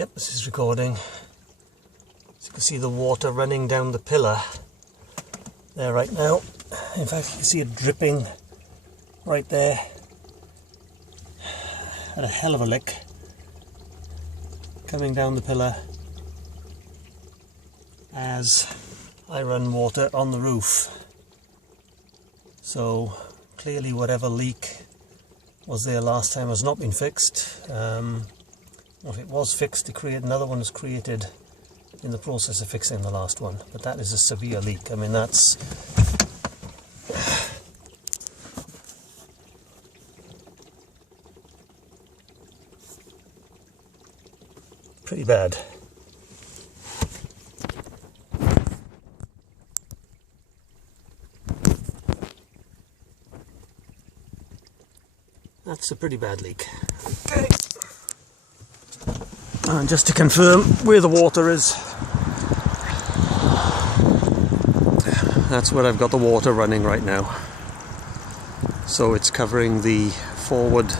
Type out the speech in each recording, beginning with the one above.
Yep, this is recording. As you can see the water running down the pillar there right now. In fact, you can see it dripping right there. Had a hell of a lick coming down the pillar as I run water on the roof. So clearly whatever leak was there last time has not been fixed. If it was fixed, another one was created in the process of fixing the last one. But that is a severe leak. I mean, that's pretty bad. That's a pretty bad leak. Okay. And just to confirm where the water is, that's where I've got the water running right now. So it's covering the forward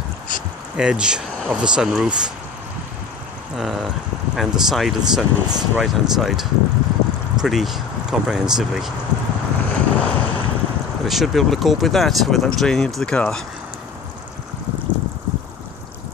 edge of the sunroof and the side of the sunroof, right hand side, pretty comprehensively. But I should be able to cope with that without draining into the car.